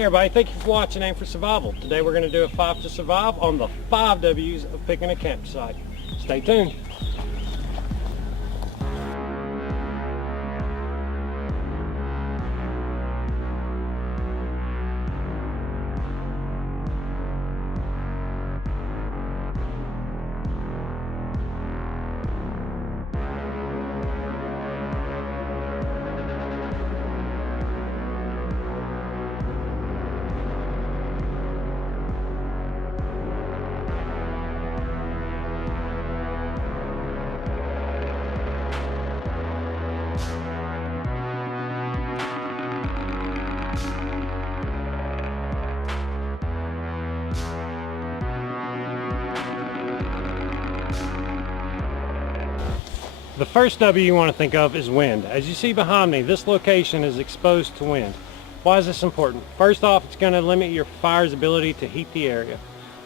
Hey everybody, thank you for watching Aim for Survival. Today we're going to do a 5 to survive on the 5 W's of picking a campsite. Stay tuned. The first W you want to think of is wind. As you see behind me, this location is exposed to wind. Why is this important? First off, it's going to limit your fire's ability to heat the area.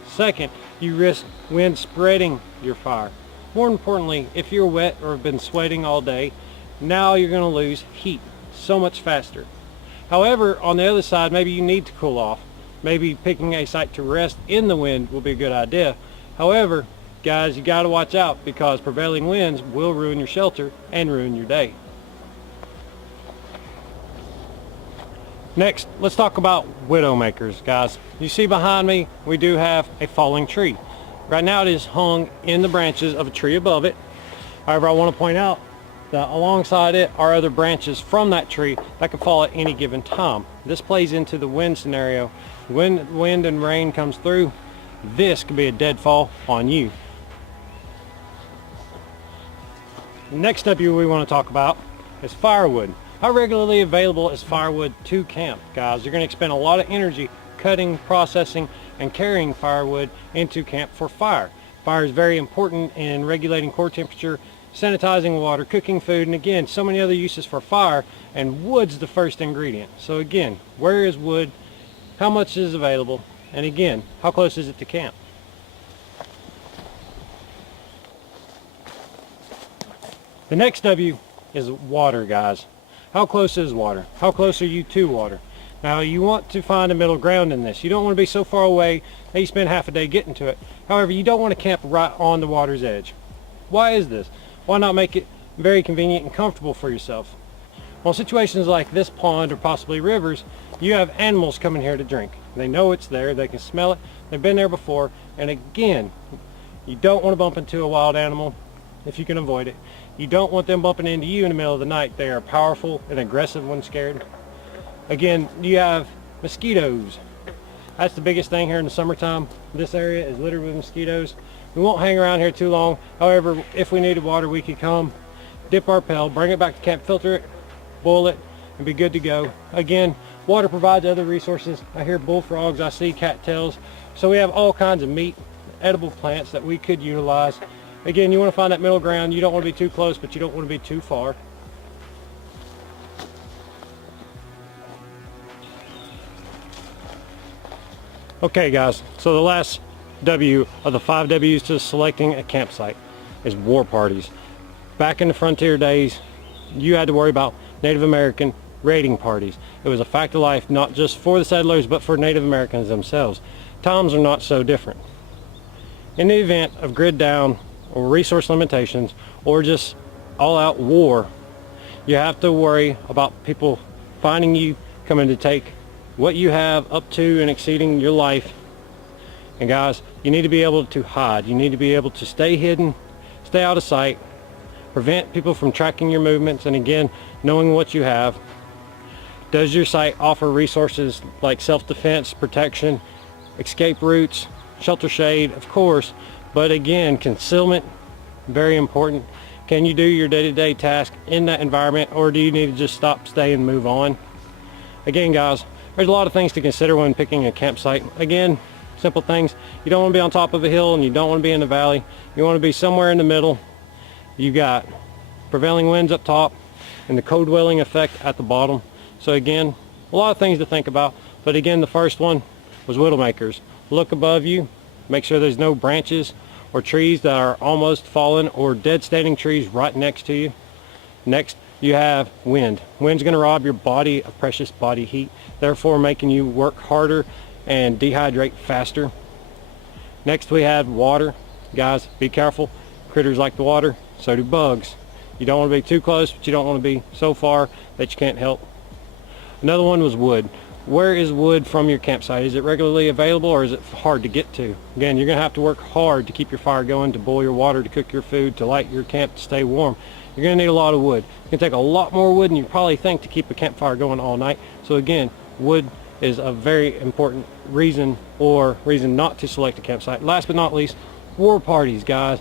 Second, you risk wind spreading your fire. More importantly, if you're wet or have been sweating all day, now you're going to lose heat so much faster. However, on the other side, maybe you need to cool off. Maybe picking a site to rest in the wind will be a good idea. However, guys, you got to watch out because prevailing winds will ruin your shelter and ruin your day. Next, let's talk about Widowmakers, guys. You see behind me, we do have a falling tree. Right now it is hung in the branches of a tree above it. However, I want to point out that alongside it are other branches from that tree that can fall at any given time. This plays into the wind scenario. When wind and rain comes through, this could be a deadfall on you. Next W we want to talk about is firewood. How regularly available is firewood to camp, guys? You're going to expend a lot of energy cutting, processing, and carrying firewood into camp for fire. Fire is very important in regulating core temperature, sanitizing water, cooking food, and again, so many other uses for fire, and wood's the first ingredient. So again, where is wood? How much is available? And again, how close is it to camp? The next W is water, guys. How close is water? How close are you to water? Now, you want to find a middle ground in this. You don't want to be so far away that you spend half a day getting to it. However, you don't want to camp right on the water's edge. Why is this? Why not make it very convenient and comfortable for yourself? Well, in situations like this pond or possibly rivers, you have animals coming here to drink. They know it's there, they can smell it, they've been there before, and again, you don't want to bump into a wild animal if you can avoid it. You don't want them bumping into you in the middle of the night. They are powerful and aggressive when scared. Again, you have mosquitoes. That's the biggest thing here in the summertime. This area is littered with mosquitoes. We won't hang around here too long. However, if we needed water, we could come, dip our pail, bring it back to camp, filter it, boil it, and be good to go. Again, water provides other resources. I hear bullfrogs, I see cattails. So we have all kinds of meat, edible plants that we could utilize. Again, you want to find that middle ground. You don't want to be too close, but you don't want to be too far. Okay, guys, so the last W of the 5 W's to selecting a campsite is war parties. Back in the frontier days, you had to worry about Native American raiding parties. It was a fact of life, not just for the settlers, but for Native Americans themselves. Times are not so different. In the event of grid down, or resource limitations, or just all-out war, you have to worry about people finding you, coming to take what you have up to and exceeding your life. And guys, you need to be able to hide. You need to be able to stay hidden, stay out of sight, prevent people from tracking your movements, and again, knowing what you have. Does your site offer resources like self-defense, protection, escape routes, shelter shade? Of course. But again, concealment, very important. Can you do your day-to-day task in that environment, or do you need to just stop, stay, and move on? Again, guys, there's a lot of things to consider when picking a campsite. Again, simple things. You don't want to be on top of a hill, and you don't want to be in the valley. You want to be somewhere in the middle. You got prevailing winds up top and the cold welling effect at the bottom. So again, a lot of things to think about. But again, the first one was Widowmakers. Look above you. Make sure there's no branches or trees that are almost fallen or dead standing trees right next to you. Next, you have wind. Wind's going to rob your body of precious body heat, therefore making you work harder and dehydrate faster. Next we have water. Guys, be careful. Critters like the water, so do bugs. You don't want to be too close, but you don't want to be so far that you can't help. Another one was wood. Where is wood from your campsite? Is it regularly available or is it hard to get to? Again, you're going to have to work hard to keep your fire going, to boil your water, to cook your food, to light your camp, to stay warm. You're going to need a lot of wood. It's going to take a lot more wood than you probably think to keep a campfire going all night. So again, wood is a very important reason not to select a campsite. Last but not least, war parties, guys.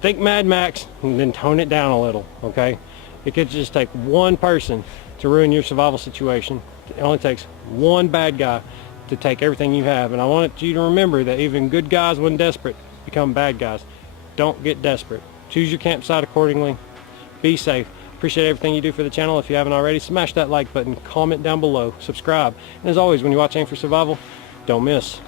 Think Mad Max and then tone it down a little, okay? It could just take one person to ruin your survival situation. It only takes one bad guy to take everything you have. And I want you to remember that even good guys, when desperate, become bad guys. Don't get desperate. Choose your campsite accordingly. Be safe. Appreciate everything you do for the channel. If you haven't already, smash that like button, comment down below, subscribe. And as always, when you watch Aim4 SurVivaL, don't miss.